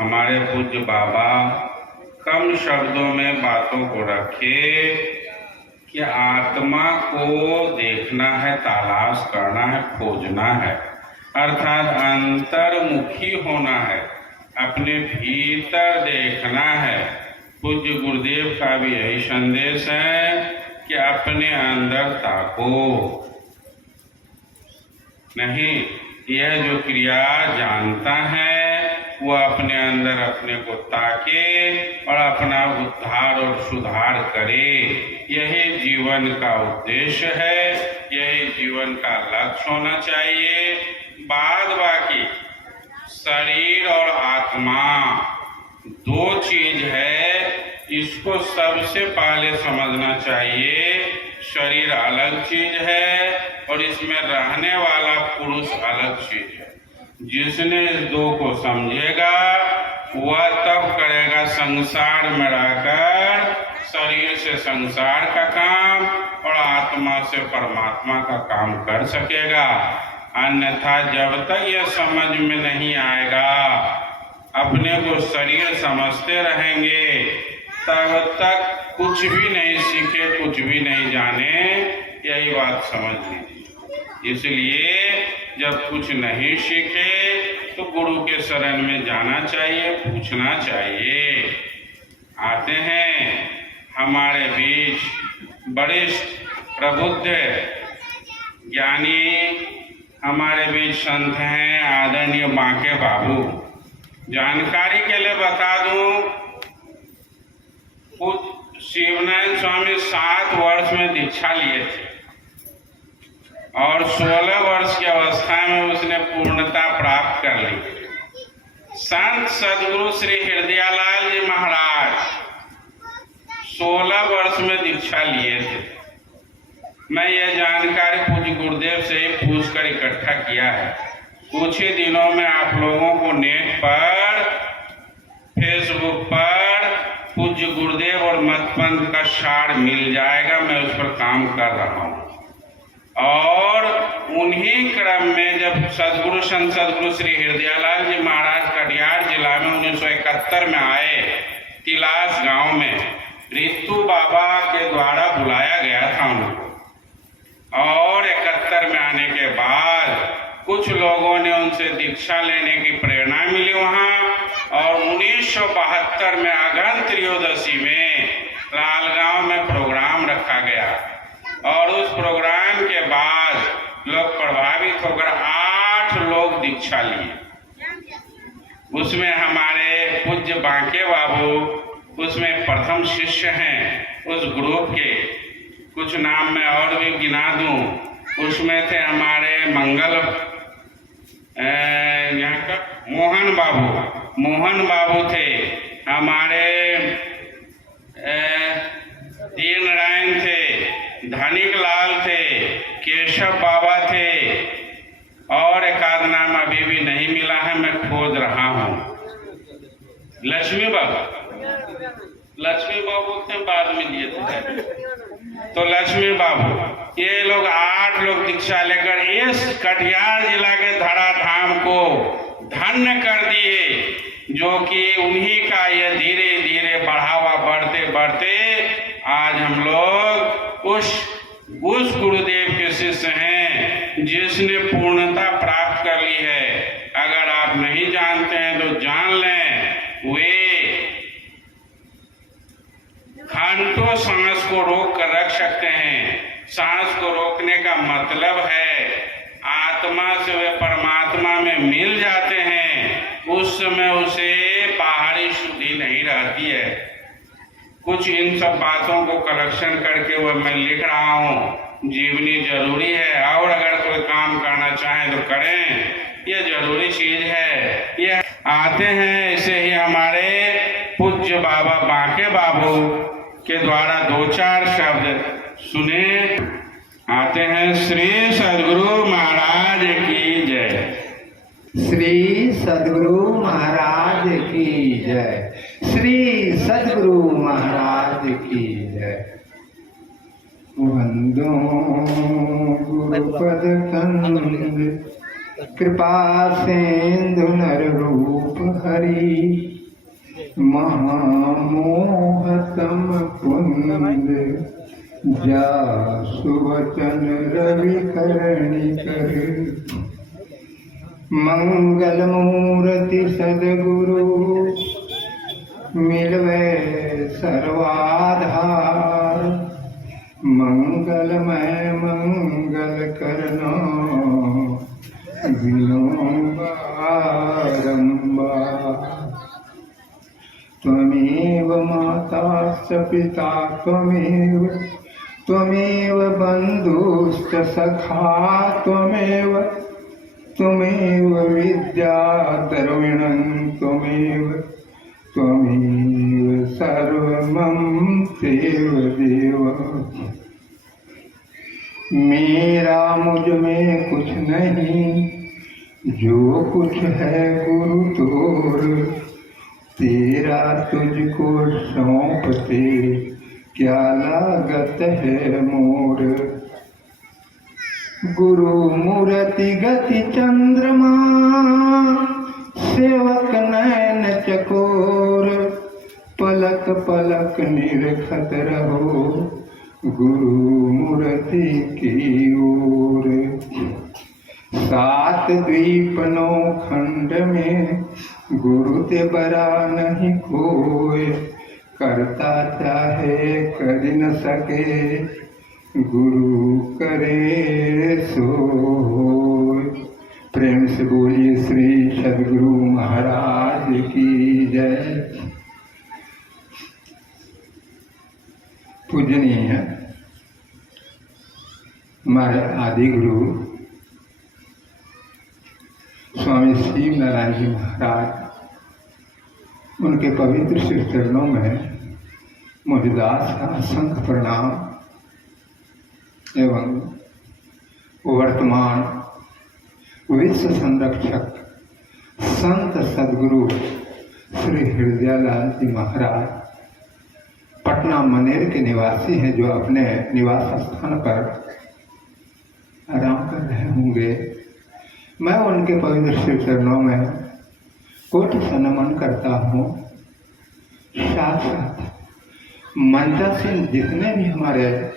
हमारे पूज्य बाबा कम शब्दों में बातों को रखे कि आत्मा को देखना है, तलाश करना है, खोजना है, अर्थात अंतर्मुखी होना है, अपने भीतर देखना है। पूज्य गुरुदेव का भी यही संदेश है कि अपने अंदर ताको। नहीं, यह जो क्रिया जानता है वो अपने अंदर अपने को ताके और अपना उद्धार और सुधार करे। यही जीवन का उद्देश्य है, यही जीवन का लक्ष्य होना चाहिए। बाद बाकी शरीर और आत्मा दो चीज है, इसको सबसे पहले समझना चाहिए। शरीर अलग चीज है और इसमें रहने वाला पुरुष अलग चीज है। जिसने इस दो को समझेगा वह तब करेगा संसार में रहकर शरीर से संसार का काम और आत्मा से परमात्मा का काम कर सकेगा। अन्यथा जब तक यह समझ में नहीं आएगा, अपने को शरीर समझते रहेंगे, तब तक कुछ भी नहीं सीखे, कुछ भी नहीं जाने। यही बात समझ लीजिए। इसलिए जब कुछ नहीं सीखे तो गुरु के शरण में जाना चाहिए, पूछना चाहिए। आते हैं हमारे बीच वरिष्ठ प्रबुद्ध ज्ञानी हमारे बीच संत हैं आदरणीय बांके बाबू। जानकारी के लिए बता दूं, शिवनारायण स्वामी 7 वर्ष में दीक्षा लिए थे और 16 वर्ष की अवस्था में उसने पूर्णता प्राप्त कर ली। संत सदगुरु श्री हृदयालाल जी महाराज 16 वर्ष में दीक्षा लिए थे। मैं यह जानकारी पूज्य गुरुदेव से पूछ कर इकट्ठा किया है। कुछ ही दिनों में आप लोगों को नेट पर, फेसबुक पर पूज्य गुरुदेव और मतपंथ का सार मिल जाएगा। मैं उस पर काम कर रहा हूँ। और उन्हीं क्रम में जब सदगुरु संत सदगुरु श्री हृदयालाल जी महाराज कटिहार जिला में 1971 में आए, तिलास गांव में रितु बाबा के द्वारा बुलाया गया था उनको। और 71 में आने के बाद कुछ लोगों ने उनसे दीक्षा लेने की प्रेरणा मिली वहाँ। और 1972 में अगहन त्रयोदशी में लालगांव में प्रोग्राम रखा गया और उस प्रोग्राम के बाद लोग प्रभावित होकर 8 लोग दीक्षा लिए। उसमें हमारे पूज्य बांके बाबू उसमें प्रथम शिष्य हैं। उस ग्रुप के कुछ नाम मैं और भी गिना दूं। उसमें थे हमारे मंगल यहाँ का मोहन बाबू थे, हमारे दीन नारायण थे, धनिक लाल थे, केशव बाबा थे और एक आध नाम अभी भी नहीं मिला है, मैं खोज रहा हूँ। लक्ष्मी बाबू थे, बाद में दिए थे। तो लक्ष्मी बाबू, ये लोग 8 लोग दीक्षा लेकर इस कटिहार जिला के धराधाम को धन्य कर दिए, जो कि उन्हीं का ये धीरे धीरे बढ़ावा बढ़ते बढ़ते आज हम लोग उस गुरुदेव के शिष्य हैं जिसने पूर्णता प्राप्त कर ली है। अगर आप नहीं जानते हैं तो जान लें, वे घंटों सांस को रोक कर रख सकते हैं। सांस को रोकने का मतलब है आत्मा से वे परमात्मा में मिल जाते हैं। उस समय उसे बाहरी शुद्धि नहीं रहती है। कुछ इन सब बातों को कलेक्शन करके वह मैं लिख रहा हूँ। जीवनी जरूरी है और अगर कोई काम करना चाहे तो करें, यह जरूरी चीज है। यह आते हैं ऐसे ही हमारे पूज्य बाबा बांके बाबू के द्वारा 2-4 शब्द सुने। आते हैं। श्री सदगुरु महाराज की जय। श्री सदगुरु महाराज की जय। श्री सदगुरु महाराज की जय। वंदो गुरुपद कंद कृपा सिंधु नर रूप हरि महामोहतम पुंद जा सुवचन रवि करणी कर मंगल मूर्ति सदगुरु मिलवे सर्वाधार मंगलमय मंगल करना बारंबार त्वमेव माता च पिता त्वमेव बन्धुश्च सखा त्वमेव विद्या द्रविणं त्वमेव सर्वमं देव देव। मेरा मुझ में कुछ नहीं, जो कुछ है गुरु तोर, तेरा तुझको सौंपते क्या लागत है मोर। गुरु मूर्ति गति चंद्रमा, सेवक नयन चकोर, पलक पलक निरखत रहो गुरु मूर्ति की ओर। सात द्वीप नौ खंड में गुरु ते बरा नहीं कोई, करता चाहे कर न सके गुरु करे सो। प्रेम से बोलिए श्री सद्गुरु महाराज की जय। पूजनीय हमारे आदि गुरु स्वामी शिव नारायण जी महाराज, उनके पवित्र श्री चरणों में मोहदास का असंख्य प्रणाम एवं वर्तमान विश्व संरक्षक संत सदगुरु श्री हृदयलाल जी महाराज पटना मनेर के निवासी हैं, जो अपने निवास स्थान पर आराम कर रहे होंगे। मैं उनके पवित्र श्री चरणों में कोटि से नमन करता हूँ। साथ साथ मंचासीन जितने भी हमारे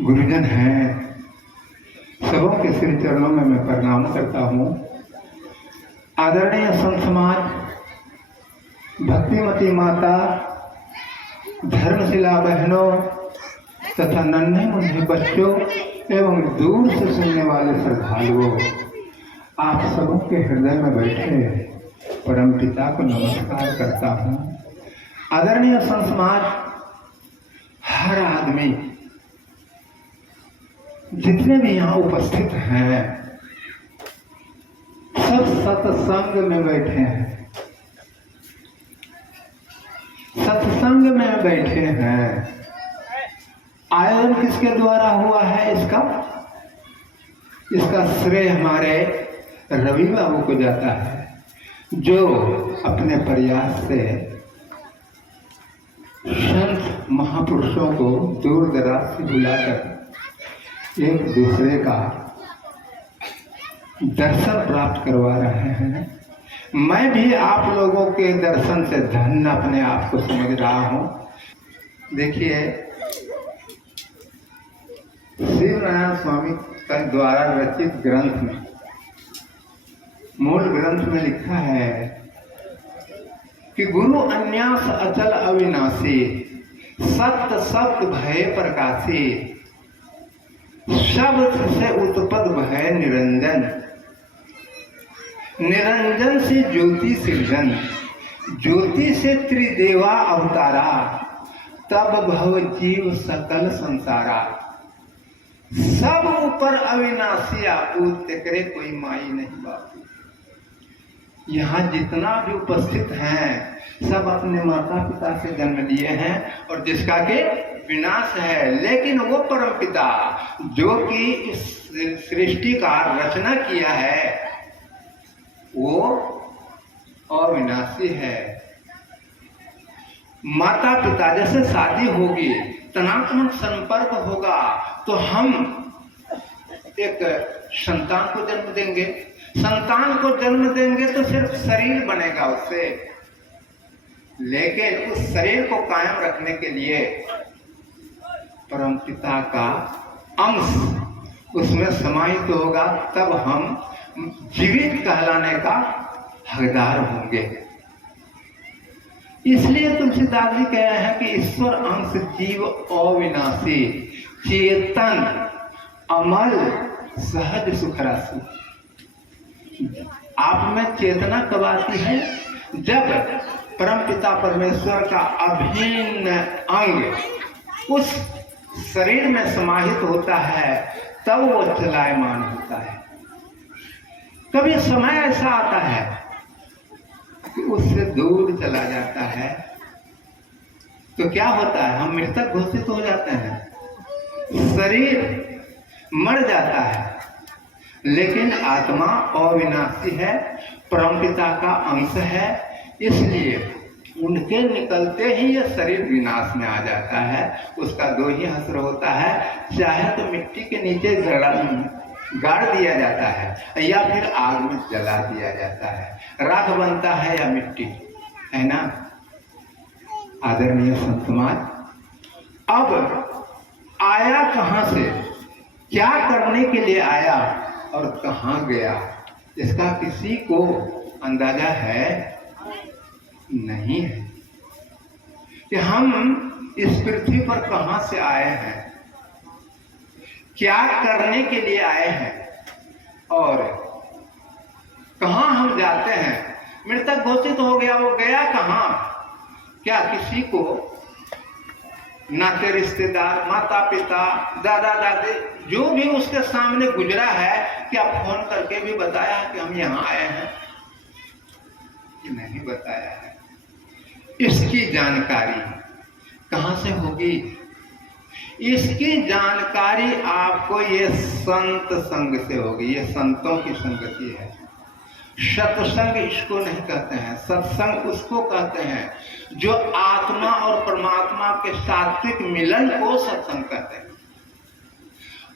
गुरुजन हैं, सबों के श्री चरणों में मैं प्रणाम करता हूँ। आदरणीय संत समाज, भक्तिमती माता, धर्मशिला बहनों तथा नन्हे मुन्ने बच्चों एवं दूर से सुनने वाले श्रद्धालुओं, आप सबों के हृदय में बैठे परम पिता को नमस्कार करता हूँ। आदरणीय संत समाज, हर आदमी जितने भी यहाँ उपस्थित हैं सब सत्संग में बैठे हैं, सत्संग में बैठे हैं। आयोजन किसके द्वारा हुआ है इसका श्रेय हमारे रवि बाबू को जाता है, जो अपने प्रयास से संत महापुरुषों को दूर दराज से बुलाकर एक दूसरे का दर्शन प्राप्त करवा रहे हैं। मैं भी आप लोगों के दर्शन से धन्य अपने आप को समझ रहा हूँ। देखिए, शिव नारायण स्वामी का द्वारा रचित ग्रंथ में, मूल ग्रंथ में लिखा है कि गुरु अन्यास अचल अविनाशी, सत्य शब्द भय प्रकाशी, शब्द से उत्पन्न भय निरंजन, निरंजन से ज्योति सृजन, ज्योति से त्रिदेवा अवतारा, तब भव जीव सकल संसारा। सब ऊपर अविनाशी आपू, तेकरे कोई माई नहीं बापू। यहाँ जितना भी उपस्थित हैं सब अपने माता पिता से जन्म लिए हैं और जिसका के विनाश है, लेकिन वो परम पिता जो कि इस सृष्टि का रचना किया है वो अविनाशी है। माता पिता जैसे शादी होगी, तनात्मक संपर्क होगा, तो हम एक संतान को जन्म देंगे। संतान को जन्म देंगे तो सिर्फ शरीर बनेगा उससे, लेकिन उस शरीर को कायम रखने के लिए परमपिता का अंश उसमें समाहित होगा, तब हम जीवित कहलाने का हकदार होंगे। इसलिए तुलसीदास जी कह रहे हैं कि ईश्वर अंश जीव अविनाशी, चेतन अमल सहज सुख राशि। आप में चेतना कब आती है? जब परमपिता परमेश्वर का अभिन्न अंग उस शरीर में समाहित होता है, तब वो चलायमान होता है। कभी समय ऐसा आता है कि उससे दूर चला जाता है, तो क्या होता है? हम मृतक घोषित हो जाते हैं, शरीर मर जाता है, लेकिन आत्मा अविनाशी है, परमपिता का अंश है। इसलिए उनके निकलते ही यह शरीर विनाश में आ जाता है। उसका दो ही हश्र होता है, चाहे तो मिट्टी के नीचे गाड़ दिया जाता है या फिर आग में जला दिया जाता है, राख बनता है या मिट्टी, है ना। आदरणीय संत समाज, अब आया कहाँ से, क्या करने के लिए आया और कहाँ गया, इसका किसी को अंदाजा है नहीं है कि हम इस पृथ्वी पर कहाँ से आए हैं, क्या करने के लिए आए हैं और कहाँ हम जाते हैं। मृतक घोषित हो गया, वो गया कहाँ? क्या किसी को नाते रिश्तेदार, माता पिता, दादा दादी, जो भी उसके सामने गुजरा है, क्या फोन करके भी बताया कि हम यहाँ आए हैं? नहीं बताया है। इसकी जानकारी कहाँ से होगी? इसकी जानकारी आपको ये संत संग से होगी। ये संतों की संगति है। सत्संग इसको नहीं कहते हैं, सत्संग उसको कहते हैं जो आत्मा और परमात्मा के सात्विक मिलन को सत्संग कहते हैं।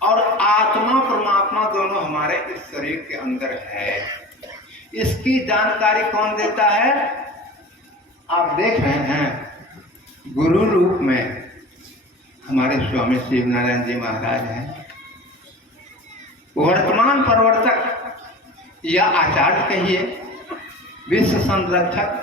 और आत्मा परमात्मा दोनों हमारे इस शरीर के अंदर है। इसकी जानकारी कौन देता है? आप देख रहे हैं गुरु रूप में हमारे स्वामी शिव नारायण जी महाराज हैं। वर्तमान प्रवर्तक या आचार्य कहिए, विश्व संरक्षक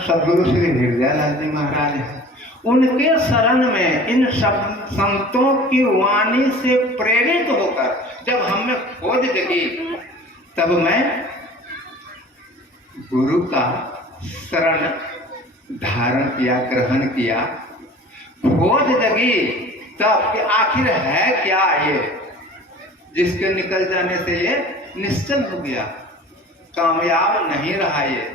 सदगुरु श्री हृदयालाल जी महाराज हैं। उनके शरण में इन सब संतों की वाणी से प्रेरित होकर जब हमें खोज जगी, तब मैं गुरु का शरण धारण किया, ग्रहण किया। खोज जगी तब कि आखिर है क्या ये, जिसके निकल जाने से ये निश्चल हो गया, कामयाब नहीं रहा ये।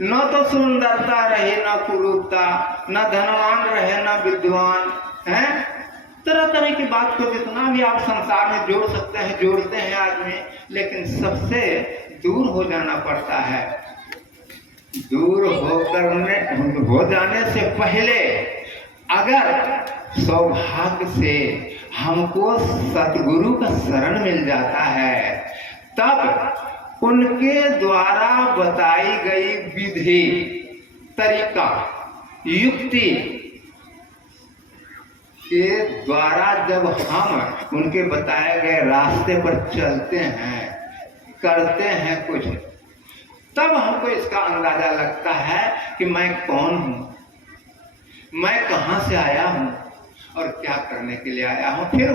न तो सुंदरता रहे, न कुरूपता, न धनवान रहे, न विद्वान, हैं तरह तरह की बात को जितना भी आप संसार में जोड़ सकते हैं जोड़ते हैं आदमी, लेकिन सबसे दूर हो जाना पड़ता है। दूर हो जाने से पहले अगर सौभाग्य से हमको सतगुरु का शरण मिल जाता है, तब उनके द्वारा बताई गई विधि, तरीका, युक्ति के द्वारा जब हम उनके बताए गए रास्ते पर चलते हैं, करते हैं कुछ, तब हमको इसका अंदाजा लगता है कि मैं कौन हूँ, मैं कहाँ से आया हूँ और क्या करने के लिए आया हूँ। फिर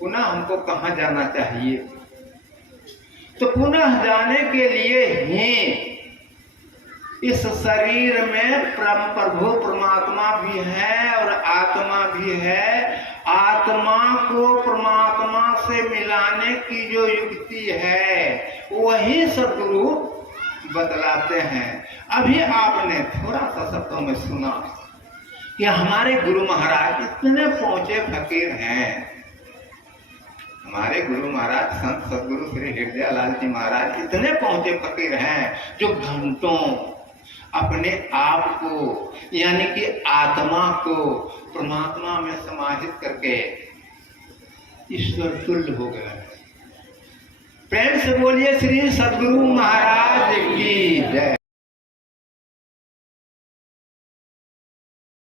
पुनः हमको कहाँ जाना चाहिए। तो पुनः जाने के लिए ही इस शरीर में प्रभु परमात्मा भी है और आत्मा भी है। आत्मा को परमात्मा से मिलाने की जो युक्ति है वही सद्गुरु बतलाते हैं। अभी आपने थोड़ा सा शब्दों में सुना कि हमारे गुरु महाराज इतने पहुंचे फकीर हैं। हमारे गुरु महाराज संत सदगुरु श्री हृदयालाल जी महाराज इतने पहुंचे फकीर हैं जो घंटों अपने आप को यानी कि आत्मा को परमात्मा में समाहित करके ईश्वर तुल्य हो गया। प्रेम से बोलिए श्री सद्गुरु महाराज